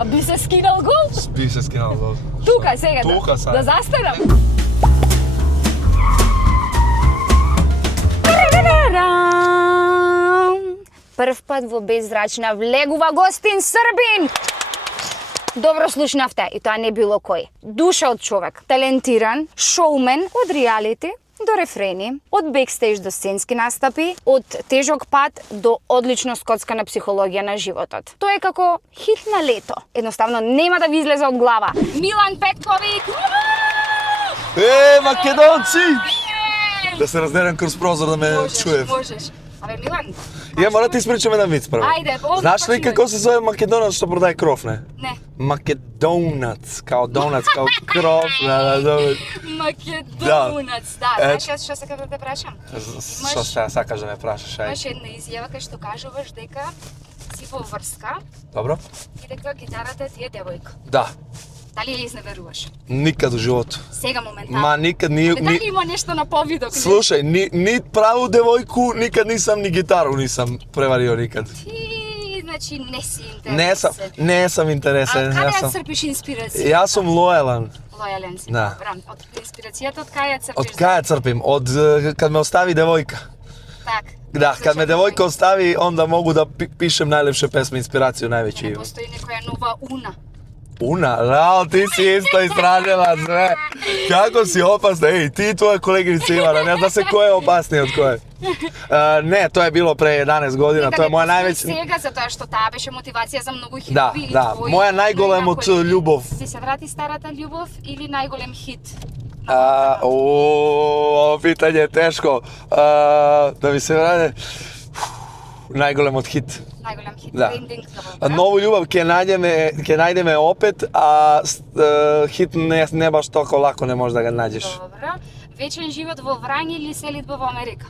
A bi se skinal gol? Bi se skinal gol. Tukaj, сега, Тука sad. da zastanem. Prv pът во беззрачна влегува гостин Србин. Добро слушнавте, и тоа не било кој. Душа од човек, талентиран, шоумен од реалити до рефрени, од бекстејдж до сценски настапи, од тежок пат до одлично скоцкана психологија на животот. Тоа е како хит на лето. Едноставно нема да ви излезе од глава. Милан Петковиќ! Македонци! Да се раздерам кроз прозор да ме чуе. Можеш. Абе, Милан, Ја мора да испричам еден виц прво. Ајде, одмah Знаеш ли почнеме. како се зове македонаc што продаje кроф, не? не. Македонаc, као донаc, као кроф, да. Македонац, да. Знаеш јас што сакам да те прашам? Што сега сакаш да ме прашаш, ај? Имаш една изјава кај што кажуваш дека си во врска Добро? и дека гитарата ти е девојка. Да. Дали ја изневеруваш? Никад во животот. Сега моментално. Ма никад ни... Дали има нешто на повидок? Слушај, ни праву девојку, никад нисам ни гитару нисам преварио никад. Ти, значи, не си интересен. Не сум А интересен. каде Јас ја сум црпиш инспирација? Јас сум лојален. Лојален си. Да. Добра. Од инспирацијата од кај ја црпиш? Од кај ја црпим? Од кад ме остави девојка. Так. Да, кад ме девојка остави, онда могу да пишем најлепше песми, инспирација највеќе Не има. постои некоја нова Уна. Уна, рао, ти си исто истражила све. Како си опасна, ти и твоја колегиница Ивана, не знам се кој е опасниот од кој. Не, тоа е било пре 11 година, тоа е моја највеќе... Сега, затоа што таа беше мотивација за многу хитови. Да, и да, твои, моја најголемот кои- љубов. Ти се врати старата љубов или најголем хит? Питање е тешко. Да ми се враде... Најголемот хит. Најголем хит. Да. Трендинг, добро. Нову љубов ќе најдеме опет, а хит не баш толку лако не можеш да го наđеш. Добро. Вечен живот во Врање или селидба во Америка?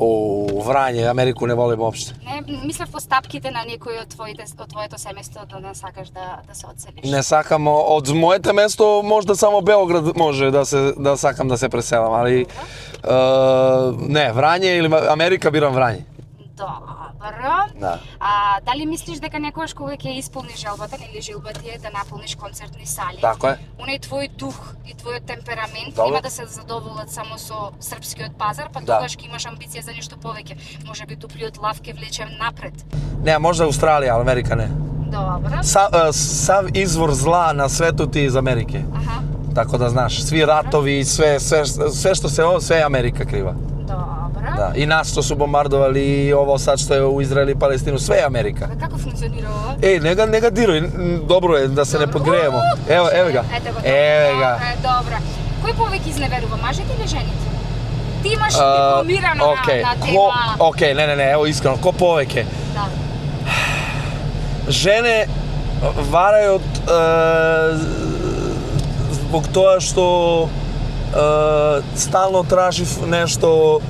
Врање, Америку не волим опште. Не, мислев по стапките на некој од твоето семејство да не сакаш да се одселиш. Не сакам од моето место, можда само Белград може да сакам да се преселам, али не, Врање или Америка бирам Врање. Добро. Да. Дали мислиш дека некогаш кога ќе исполниш желбата или желба ти е да наполниш концертни сали? Тако е. Онај твој дух и твојот темперамент Добро. нема да се задоволат само со српскиот пазар, па Да. тогаш ќе имаш амбиција за нешто повеќе. Можеби дуплиот лав ќе влечем напред. Не, можда Австралија, Америка не. Добро. Сав извор зла на светот е из Америке. Аха. Така да знаш, сви ратови и све што све е Америка крива. Добро. Да. И нас што су бомбардовали и ово сад што е у Израел и Палестину, све е Америка. Како функционира ова? Не ga дируј, добро е да се не подгреемо. Еве ga. Еве ga. Добро. Кој повеќе изневерува, мажите или жените? Ти имаш дипломирана на тема. Океј, не, ево искрено, ко повеќе? Да. Жене варајот због тоа што стално тражив нешто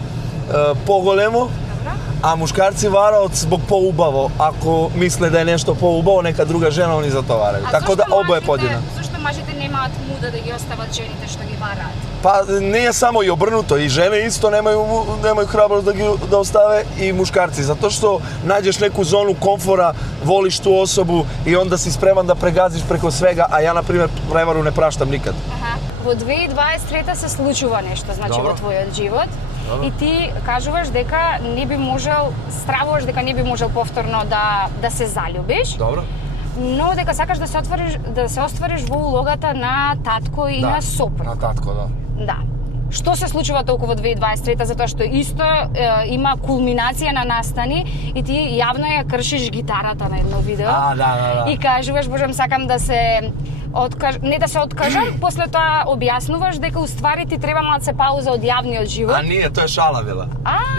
поголемо, а мушкарци вараат због поубаво. Ако мисле да е нешто поубаво, нека друга жена они за тоа вараат. Така да обое подина. Зошто мажите немаат муда да ги остават жените што ги вараат? Па не е само и обрнуто, и жене исто немају храброст да оставе и мушкарци, затоа што наđеш неку зону комфора, волиш ту особу и онда си спреман да прегазиш преко свега, а ја на пример превару не праштам никад. Аха. Во 2023 се случува нешто, значи Добро. во твојот живот. Добро. И ти кажуваш дека не би можел, стравуваш дека не би можел повторно да се заљубиш. Добро. Но дека сакаш да се оствариш во улогата на татко и на сопруг. На татко, да. Да. Што се случува толку во 2023 затоа што исто има кулминација на настани и ти јавно ја кршиш гитарата на едно видео. Да. И кажуваш, божам, сакам да се не да се откажам, после тоа објаснуваш дека уствари ти треба малце пауза од јавниот живот. А не, тоа е шала била.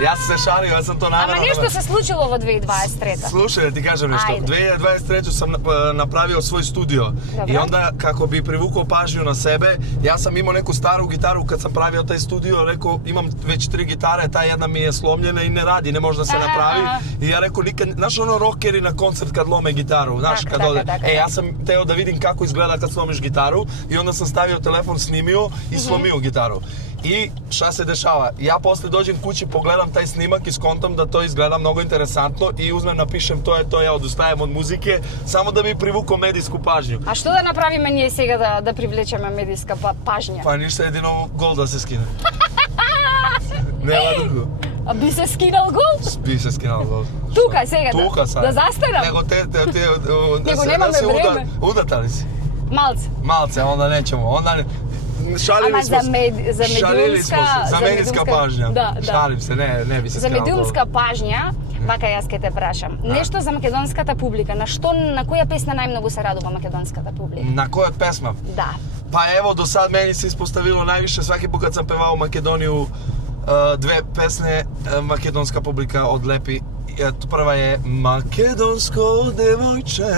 Јас се шалив, јас сум тоа намерно. Ама нешто се случило во 2023. Слушај, да ти кажам нешто. Ајде. 2023 сам направио свој студио. Добре. И онда како би привукол пажњу на себе, јас сам имал неку стару гитару кад сам правио тај студио, рекол имам веќе 3 гитаре, таа една ми е сломljena и не ради, не може да се направи. И ја рекол никад, знаеш оно рокери на концерт кад ломе гитару, знаеш Така, кад оде. така. Јас сам тео да видим како изгледа kad slomiš gitaru i onda sam stavio telefon, snimio i slomio gitaru. I šta se dešava? Ja posle dođem kući, pogledam taj snimak i skontam da to izgleda mnogo interesantno i uzmem, napišem to je to, ja odustajem od muzike, samo da bi privukao medijsku pažnju. A što da napravime ние сега да привлечеме медijska pažnja? Pa ništa, jedino gol da se skine. Nema drugo. A bi se skinal gol? Bi se skinal gol. Тука сега Тука sad. да застанам? Nego Nego nemаме vreme. Udata li si? Малце. Malce, onda nećemo. Onda šalili Ама smo se. за Šalili smo se. Za medijska pažnja. Да. Šalim se, ne bi se За skinal gol. медиумска pažnja, вака јас ке те прашам. Нешто за македонската публика. На која песна најмногу се радува македонската публика? Na koja od pesma? Да. Pa evo, do sad meni se ispostavilo najviše, svaki put kad sam pevao u Makedoniju, dve pesme makedonska publika odlepi. Prva je Makedonsko devojče,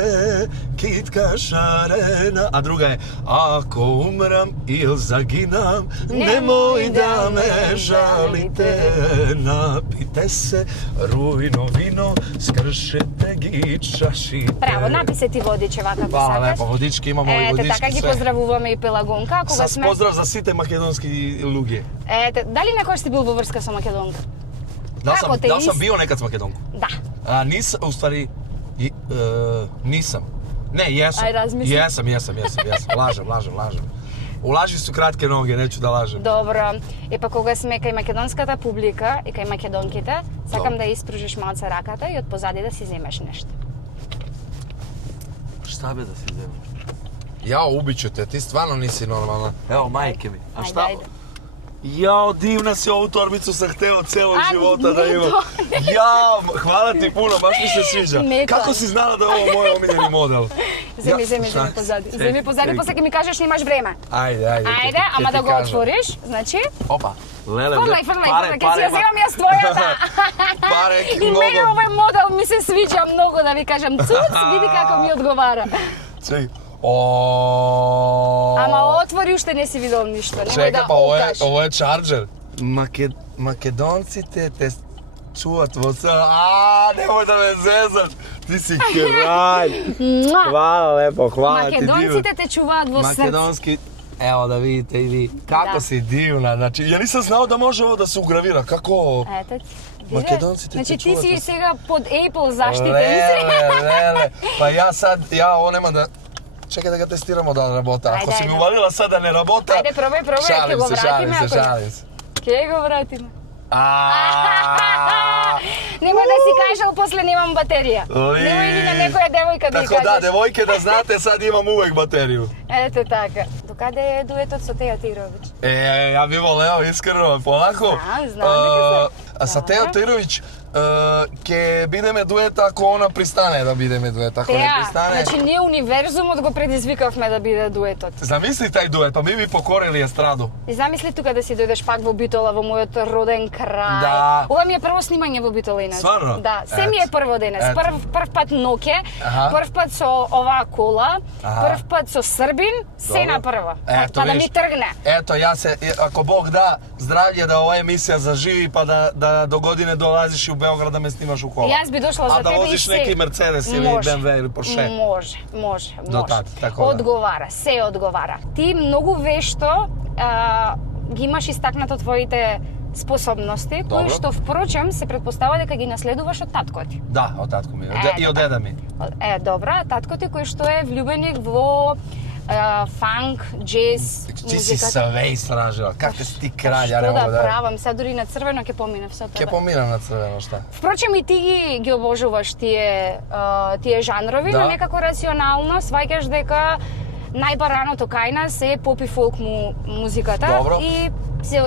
kitka šarena, a druga je Ako umram ili zaginam, nemoj da me žalite, napite se rujno vino, skršete gi čašite. Право, написе ти водиче вака ако Па, сакаш. лепо, водички имамо и Ете, водички, така ги све. поздравуваме и Пелагонка. Кога С сме... поздрав за сите македонски луѓе. Ете, дали некој си бил во врска со Македонка? Како те Да сам ис- био некад с Македонко. Да. Nisam, u stvari, nisam. Ne, jesam. Aj, razmisli. Jesam. Lažem. U laži su kratke noge, neću da lažem. Добро. И па кога сме кај македонската публика и кај македонките, сакам да испружиш малце раката и од позади да си земеш нешто. Šta be da si zemlja? Jao, ubiću te, ti stvarno nisi normalna. Evo, majke mi. A Ајде, šta? ајде. Jao, divna si, ovu torbicu sam hteo celog A, života da ne imam. to. Jao, hvala ti puno, baš mi se sviđa. Ne to. Kako si znala da je ovo moj omiljeni model? Земи, Ja, земи, šta? земи позади. Čekaj, Земи позади, čekaj. после ќе ми кажеш немаш време. Ajde. Ајде, ама да го отвориш, значи, Opa. Lele, фрлај, ќе си ја земам јас твојата. Pare, И мене mnogo. овој модел ми се свиѓа многу, да ви кажам, цуц, види како ми одговара. Čekaj. Ама отвори, уште не си видел ништо, немој Čekaj, да pa окаш. ovo je charger. Makedoncите te čuvat voca. Nemoj da me zezat. Ti si kralj. Муа! Hvala lepo, hvala ti divno. Македонците те чуваат во срце. Makedonski, evo da vidite i vi. Kako Da. si divna. Znači, ja nisam znao da može ovo da se ugravira. Kako ovo? Ето, Македонците те Значи ти чуваат си во- сега под Apple заштитен. Lele. Pa ja ovo nema da... Čekaj da ga testiramo da работа. Ako Ajde, si mi ajde. uvalila sad da ne работа... Ајде, пробај, ќе Šalim го se, вратиме. šalim se. Ќе го вратиме. Aaaa. Немој да си кажал, после немам батерија. Немој или на некоја девојка да ја Tako da, кажеш. devojke da znate, sad imam uvek bateriju. Ето така. Докаде е дуетот со Теја Тировиќ? Ja bi voleo iskreno, polako. Знам дека се. A sa Teja Tirović ke бидеме дуета ако она пристане да бидеме дуета. Ако не Теја, пристане... значи ние универзумот го предизвикавме да биде дуетот. Замисли тај дует, па ми би покорили естраду. И замисли тука да си дојдеш пак во Битола, во мојот роден крај. Да. Ова ми е прво снимање во Битола иначе. Стварно? Да, се ми е Ето. прво денес. Ето. Прв пат ноке, Аха. прв пат со оваа кола, Аха. прв пат со Србин, се Добро. на прво. Ето, Па да ми виж. тргне. Ето, ја се, ако Бог да здравје да ова емисија заживи, па да до године долазиш и у Белград да ме снимаш у кола. Јас би дошла за А да тебе и возиш се... неки Мерцедес или Може. BMW или Порше. Може. До тад, така да. Одговара, се одговара. Ти многу вешто ги имаш истакнато твоите способности, кои Добро. што впрочем се предпоставува дека ги наследуваш од татко ти. Да, од татко ми. И од така. деда ми. Добра, татко ти кој што е влюбеник во фанк, джез, Ти си све истражила. Как си ти краљ, ја не Што мога да да... правам, сега дури на црвено ќе поминев со Ќе тебе. поминам на црвено, шта? Впрочем и ти ги обожуваш тие жанрови, Да. но некако рационално сваќаш дека најбараното кај нас е поп и фолк музиката Добро. и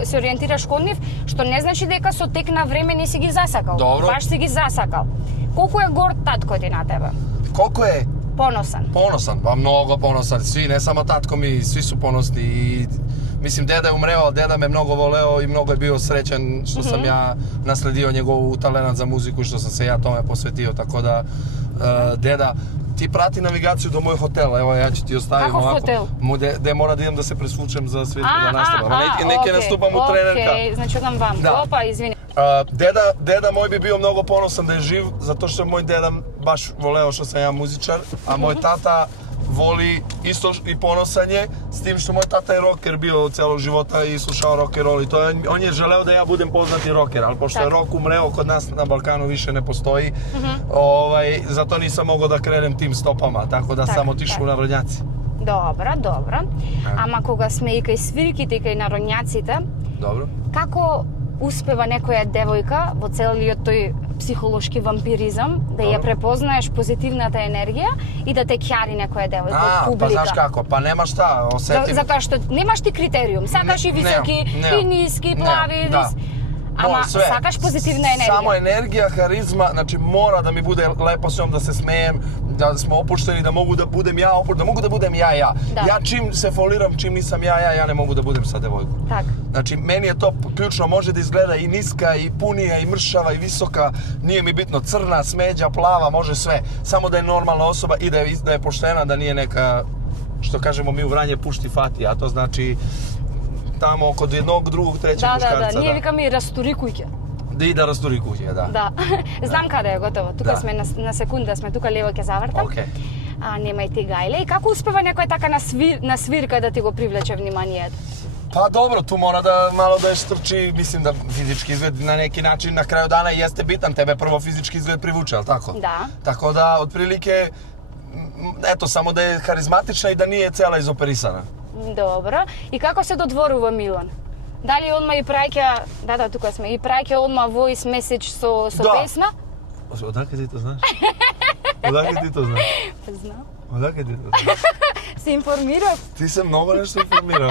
се ориентираш кон нив, што не значи дека со тек на време не си ги засакал. Добро. Баш си ги засакал. Колку е горд татко ти на тебе? Колку е Поносен. поносан, па многу поносан. Сви, не само татко ми, сви су поносни и мислим деда е умрео, деда ме многу волео и многу е био среќен што сам ја наследио негову таленат за музику што сам се ја томе посветио, така да деда ти прати навигацију до мој хотел, ево ја ќе ти оставим Каков хотел? Де мора да идам да се пресвучам за светски да А, настапам. Не ќе наступам у тренерка. Окей, значи одам вам. Да. Опа, извини. Деда мој би био многу поносен да е жив, затоа што мој деда баш волео што сам ја музичар, а мој тата voli isto i ponosan je, s tim što moj tata je rocker bio celog života i slušao rock and roll i to je, on je želeo da ja budem poznati rocker, ali pošto je rock umreo, kod nas na Balkanu više ne postoji, zato nisam mogao da krenem tim stopama, tako da sam otišao na narodnjaci. Dobro. Ама кога сме и кај свирките и кај народњаците, Dobro. како успева некоја девојка во целиот тој психолошки вампиризам да ја препознаеш позитивната енергија и да те ќари некоја девојка од Pa публика? znaš kako, pa nema šta, osetim... Затоа што немаш ти критериум, сакаш и високи, и ниски, плави, Ама sve. сакаш позитивна енергија. Samo energija, harizma, znači mora da mi bude lepo s njom, da se smejem, da smo opušteni, da mogu da budem ja opušten, da mogu da budem ja. Da. Ja čim se foliram, čim nisam ja ne mogu da budem sa devojkom. Так. Znači, meni je to ključno, može da izgleda i niska, i punija, i mršava, i visoka, nije mi bitno, crna, smeđa, plava, može sve. Samo da je normalna osoba i da je poštena, da nije neka, što kažemo mi u Vranje, pušti fati, a to znači tamo kod jednog, drugog, trećeg muškarca. Ние викаме и расторикујќи. I da rasturi kuće, da. Да. Знам каде е готово. Тука сме на секунда, сме тука лево ќе завртам. Окей. Немај ти гајле. И како успева некој така на свирка да ти го привлече вниманието? Pa dobro, tu mora da malo da je štrči, mislim da fizički izgled na neki način na kraju dana jeste bitan, tebe prvo fizički izgled privuče, ali tako? Da. Tako da, otprilike, eto, samo da je harizmatična i da nije cela izoperisana. Добро. И како се додворува Милан? Дали одма и праќа, да, тука сме, и праќа одма voice message со песна? Odakle ti to znaš? Odakle ti to znaš? Знам. Odakle ti to znaš? Се информирав. Ti se mnogo nešto informirao.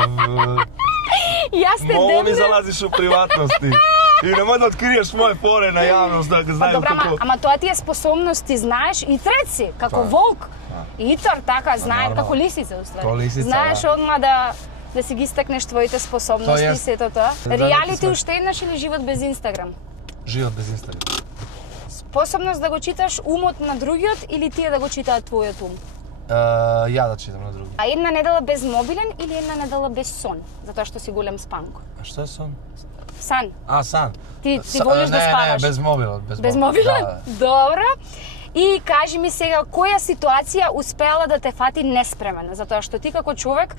Јас те Mnogo mi демнев. zalaziš u privatnosti. I nemoj da otkriješ moje fore na javnost, da Па znaju добра, kako... ама тоа ти е способност, ти знаеш и трет си, како волк. Итар така знае, нормално. како лисица уствари. Ко лисица, знаеш да. одма да си ги стекнеш твоите способности и сето тоа. Реалити уште еднаш или живот без Инстаграм? Живот без Инстаграм. Способност да го читаш умот на другиот или тие да го читаат твојот ум? Ja da čitam na drugi. А една недела без мобилен или една недела без сон? Затоа што си голем спанко. A što je son? Сан. A, san. Ти волиш да спаваш? Ne, bez mobila. Без мобилен? Da. Добро. И кажи ми сега, која ситуација успеала да те фати неспремен? Затоа што ти како човек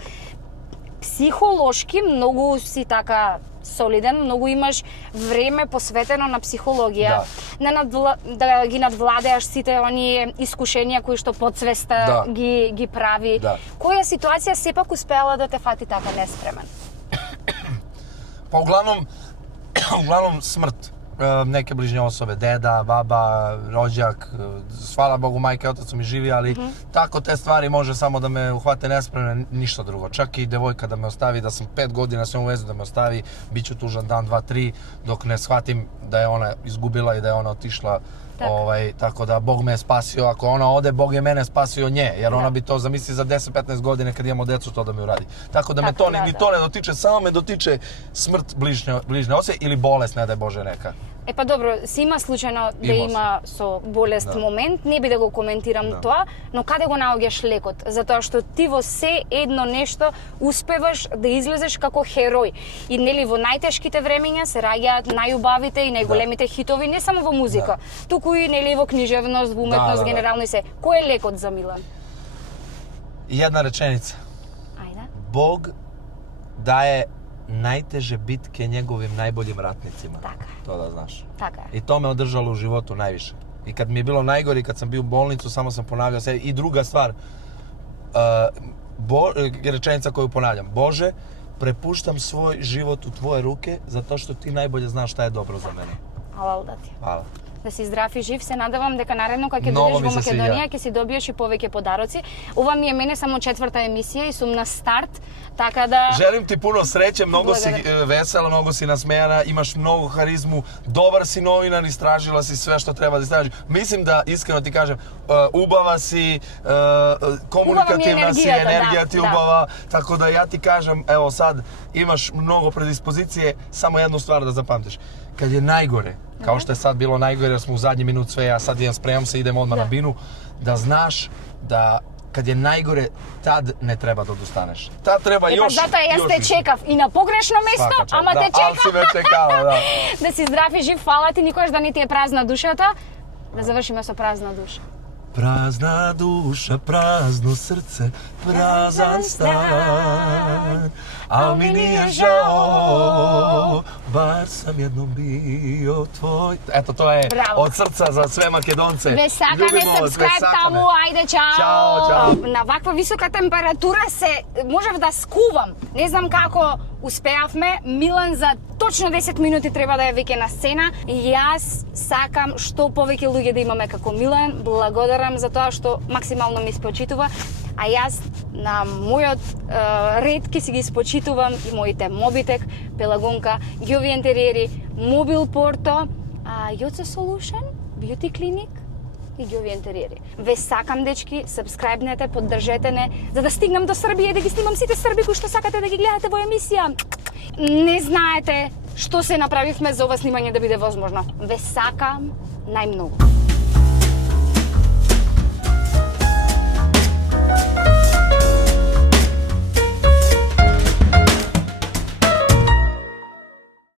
психолошки многу си така солиден, многу имаш време посветено на психологија, да ги надвладеаш сите оние искушенија кои што подсвеста ги прави. Да. Која ситуација сепак успеала да те фати така неспремен? Pa uglavnom smrt neke bližnje osobe, deda, baba, rođak, hvala Bogu majka i otac su mi živi, ali tako te stvari može samo da me uhvate nespremne, ništa drugo. Čak i devojka da me ostavi, da sam 5 godina s njom u vezu da me ostavi, bit ću tužan dan, 2, 3, dok ne shvatim da je ona izgubila i da je ona otišla. Tako da Bog me je spasio, ako ona ode, Bog je mene spasio nje, jer ona bi to zamisli za 10-15 godine kad imamo decu to da mi uradi. Tako da me to ni to ne dotiče, samo me dotiče smrt bližnje osobe ili bolest, ne daj Bože neka. Е па добро, си има случајно да има со болест момент, не би да го коментирам тоа, но каде го наоѓаш лекот? Затоа што ти во се едно нешто успеваш да излезеш како херој. И нели во најтешките времења се раѓаат најубавите и најголемите хитови, не само во музика, туку и нели во книжевност, во уметност, генерално и се. Кој е лекот за Милан? Jedna rečenica. Ајде. Bog daje najteže bitke njegovim najboljim ratnicima. Така. To da znaš. Така е. I to me održalo u životu najviše. I kad mi je bilo najgore, kad sam bio u bolnicu, samo sam ponavljao sve. I druga stvar, rečenica koju ponavljam. Bože, prepuštam svoj život u tvoje ruke, zato što ti najbolje znaš šta je dobro za mene. Алал да ти. Hvala. Да си здрав и жив, се надевам дека наредно кога ќе Многу дојдеш ми во се Македонија свиѓа. ќе си добиеш и повеќе подароци. Ова ми е мене само 4-та емисија и сум на старт, така да Želim ti puno sreće, mnogo si Благодарам. vesela, mnogo si nasmejana, imaš mnogo harizmu, dobar si novinar, istražila si sve što treba da istražiš. Mislim da, iskreno ti kažem, ubava si, komunikativna si, energija ti ubava, tako da ja ti kažem, evo sad, imaš mnogo predispozicije, samo jednu stvar da zapamtiš. Kad je najgore, kao što je sad bilo najgore jer smo u zadnji minut sve, ja sad idem, spremam se, idem odmah na binu, da znaš da kad je najgore, tad ne treba da odustaneš. Tad treba Е, па još затоа јас те više. чекав и на погрешно место, Svaka čast. ама те Ali чекав. si me čekala, da. Да си здрав и жив, фала ти, никош да не ти е празна душата. Да завршиме со празна душа. Prazna duša, prazno srce, prazan stan. Al mi nije žao, bar sam jednom bio tvoj. Eto, to je Bravo. od srca za sve Makedonce. Весакаме, Ljubimo vas, subscribe Vesakame. таму, ајде, чао! Чао, чао. На ваква висока температура се можев да скувам. Не знам како успеавме. Милан за точно 10 минути треба да ја веќе на сцена. И јас сакам што повеќе луѓе да имаме како Милан. Благодарам за тоа што максимално ми спочитува. А јас на мојот ред ќе си ги спочитувам и моите Мобитек, Пелагонка, Гјови Интериери, Мобил Порто, Јоце Solution, Beauty Clinic и Гјови Интериери. Ве сакам, дечки, сабскрајбнете, поддржете не, за да стигнам до Србија и да ги снимам сите срби кои што сакате да ги гледате во емисија. Не знаете што се направивме за ова снимање да биде возможно. Ве сакам најмногу.